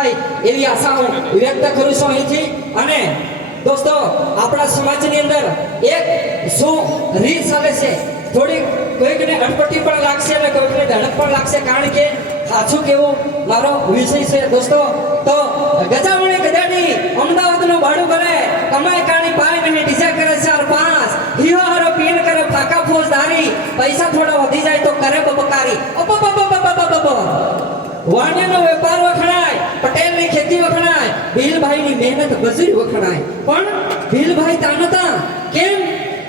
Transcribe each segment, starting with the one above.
થાય એવી આશા હું વ્યક્ત કરું છું અહીંથી। અને દોસ્તો આપણા સમાજની અંદર એક શું રીત ચાલે છે, થોડી કોઈકને અટપટી પણ લાગશે અને કોઈકને ધડક પણ લાગશે, કારણ કે સાચું કેવું મારો વિષય છે દોસ્તો। તો ગજામણી ગજાડી અમદાવાદનું ભાડું ભરે, કમાઈ કાણી પાય નહીં, ડીજા કરે 4-5, હીરો હારો પીણ કરે ફાકા ફોજદારી, પૈસા થોડા વધી જાય તો કરે બબકારી। વાણિયાનો વેપાર વખણાય, પટેલની ખેતી વખણાય, ભીલભાઈની મહેનત મજૂરી વખણાય, પણ ભીલભાઈ તાનતા કેમ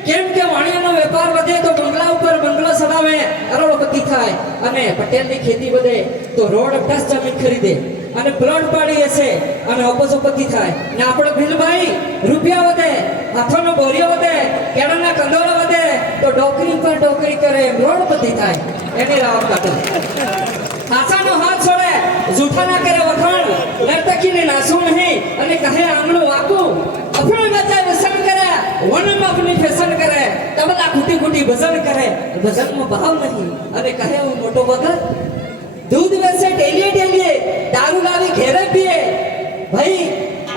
કેમ કે વાણિયાનો વેપાર વધે તો બંગલા ઉપર બંગલો સડાવે, અરોડપતિ થાય, અને પટેલની ખેતી વધે તો રોડ 10 જમીન ખરીદે અને પ્લોટ પાડી હશે અને અબજોપતિ થાય। ને આપણો ભીલભાઈ રૂપિયા વધે, હાથોનો બોરિયો વધે, કેળાના કંદોળા વધે તો ડોકરી પર ડોકરી કરે, રોડપતિ થાય। એની રાવ કાઢો, આશાનો હાથ છોડે, જૂઠાના કરે વખાણ, નર્તકીને નાસું નહીં અને કહે આંગણું વાકું, અફણો ગજાય વ્યસન કરે, વનમાં આપની ફેશન કરે, તબલા ખૂટી ખૂટી ભજન કરે, ભજનમાં ભાવ નહીં અને કહે હું મોટો વગર, દૂધ વેચે ડેલીએ દારૂ લાવી ઘેરે પીએ ભાઈ।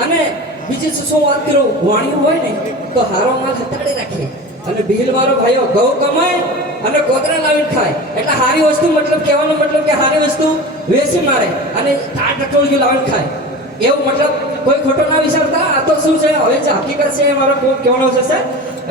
અને બીજી શું વાત કરું, વાણિયું હોય ને તો હારો માલ હતાડી રાખે, અને ભીલ મારો ભાઈઓ ઘઉં કમાય અને કોતરા લાવીને ખાય, એટલે હારી વસ્તુ મતલબ કહેવાનો મતલબ કે હારી વસ્તુ વેચી મારે અને તાટ ટટોળિયું લાવીને ખાય, એવું મતલબ કોઈ ખોટો ના વિચારતા। આ તો શું છે, હવે જે હકીકત છે એ મારો કહેવાનો છે।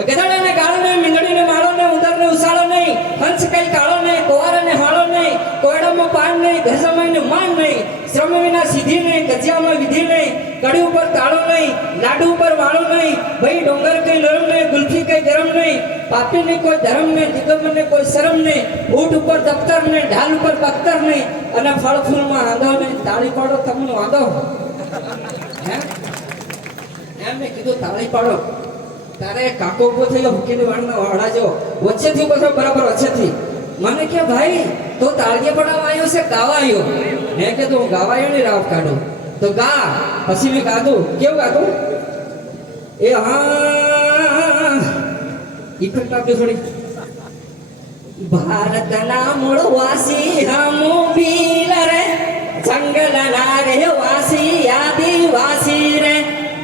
ગધાડાને ગાળો નહીં, મીંગડીને માળો નહીં, ઉંદરને ઉસાળો નહીં, હંસ કઈ કાળો નહીં, કોવારાને હાળો નહીં, કોયડામાં પાન નહીં, ઘરસમાઈને માન નહીં, શ્રમ વિના સિદ્ધિ નહીં, ગજિયામાં વિધિ નહીં, કડી ઉપર તાળો નહીં, લાડુ ઉપર વાળો નહીં, ભાઈ ડોંગર કઈ નરમ નહીં, ગુલ્ફી કઈ ગરમ નહીં, પાપી ને કોઈ ધર્મ નહીં, દિગંબરને કોઈ શરમ નહીં, ઊંટ ઉપર દફતર નહીં, ઢાલ ઉપર પથ્થર નહીં, અને ફળ ફૂલમાં આંધો નહીં। તાળી પાડો તમને વાંધો હે એમ મેં કીધું તાળી પાડો, તારે કાકો ઉભો થયો હુકીની વાણનો વાળાજો, વચ્ચેથી ઉભો થયો બરાબર વચ્ચેથી, મને કે ભાઈ તો તાળીએ પડાવવા આવ્યો છે ગાવા આવ્યો? મેં કીધું હું ગાવા આવ્યો ને રાવ કાઢું તો ગા। પછી મેં ગાધું, કેવું ગાધું એ હા ઇફેક્ટ આપજો થોડી। ભારતના મૂળવાસી હમુ ભીલ રે, જંગલના રહેવાસી આદિવાસી રે,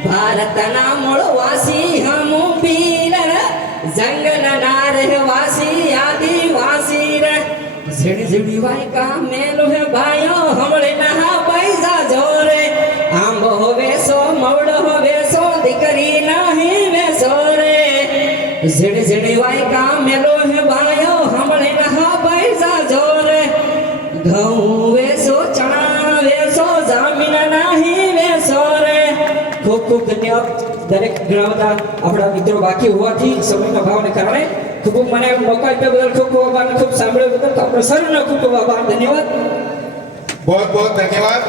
ભારતના મૂળવાસી હમુ ભીલ રે, જંગલના રહેવાસી આદિવાસી રે, ઝીણી ઝીણી વાયકા મેલો હે ભાઈઓ હમણે નહા પૈસા જોરે, આંબો હોવે સો મવડો હોવે સો દીકરી નહીં વેસો રે, ઝીણી ઝીણી વાયકા મેલો હે ભાઈઓ હમણે નહા પૈસા જોરે, ઘઉં વેસો ચણા વેસો જામીન નહીં વેસો રે। ખૂબ ખૂબ ધન્યવાદ દરેક ઘણા બધા આપણા મિત્રો બાકી હોવાથી સમયના ભાવને કારણે ખૂબ મને મોકો આપ્યો બદલ ખૂબ ખૂબ આભાર, ખૂબ સાંભળ્યો બદલ આપણે સૌનો ખૂબ ખૂબ આભાર, ધન્યવાદ। बहुत बहुत धन्यवाद।